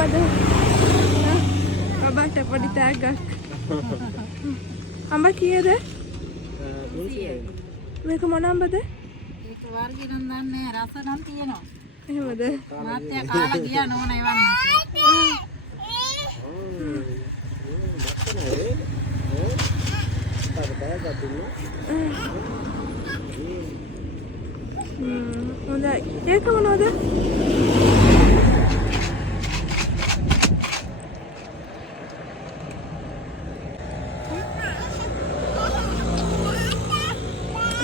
කොහමද? ඔබට පොඩි ටැග්ගක්. අම්බ කීයද? 300. මේක මොන අම්බද? ඒක වර්ගය නම් දන්නේ රස නම් තියෙනවා. එහෙමද? මාත්‍යා කාලා ගියා නෝන එවන්න. හොඳයි. ඒක මොනවද?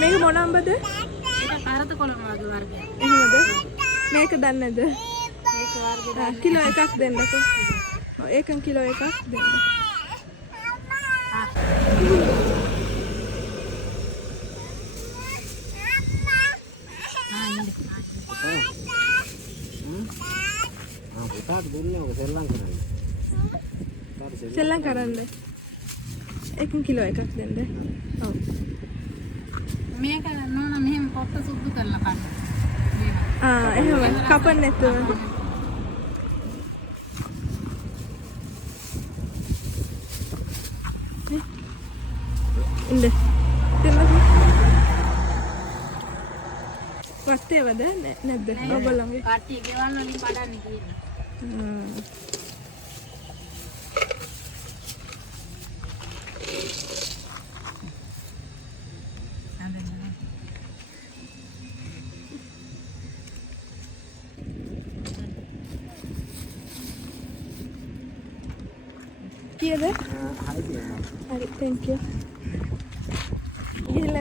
මේක මොන අම්බද? ඒක කරත කොළම වගේ වර්ගයක්. එහෙමද? මේක දන්නේ නැද්ද? ඒක වර්ගය කිලෝ එකක් දෙන්නකෝ. ඔව් ඒකන් කිලෝ එකක් දෙන්න. පුතාට දුන්නේ ඔක සෙල්ලම් කරන්නේ. සෙල්ලම් කරන්න. ඒකන් කිලෝ එකක් දෙන්න. ඔව්. මේක නෝන මෙහෙම පොත්ත සුද්ධ කරලා කන්න. එහෙම කපන්න නැතුව. ඉන්න. දෙන්නකෝ. වත්තේවද නැද්ද? ඔයගොල්ලන්ගේ. කට්ටිය ගෙවල් වලින් පඩන්නේ තියෙන්නේ. කීයද? හරි thank you. ගිහින්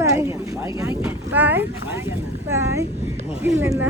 bye. Bye. Bye. Ghilanna.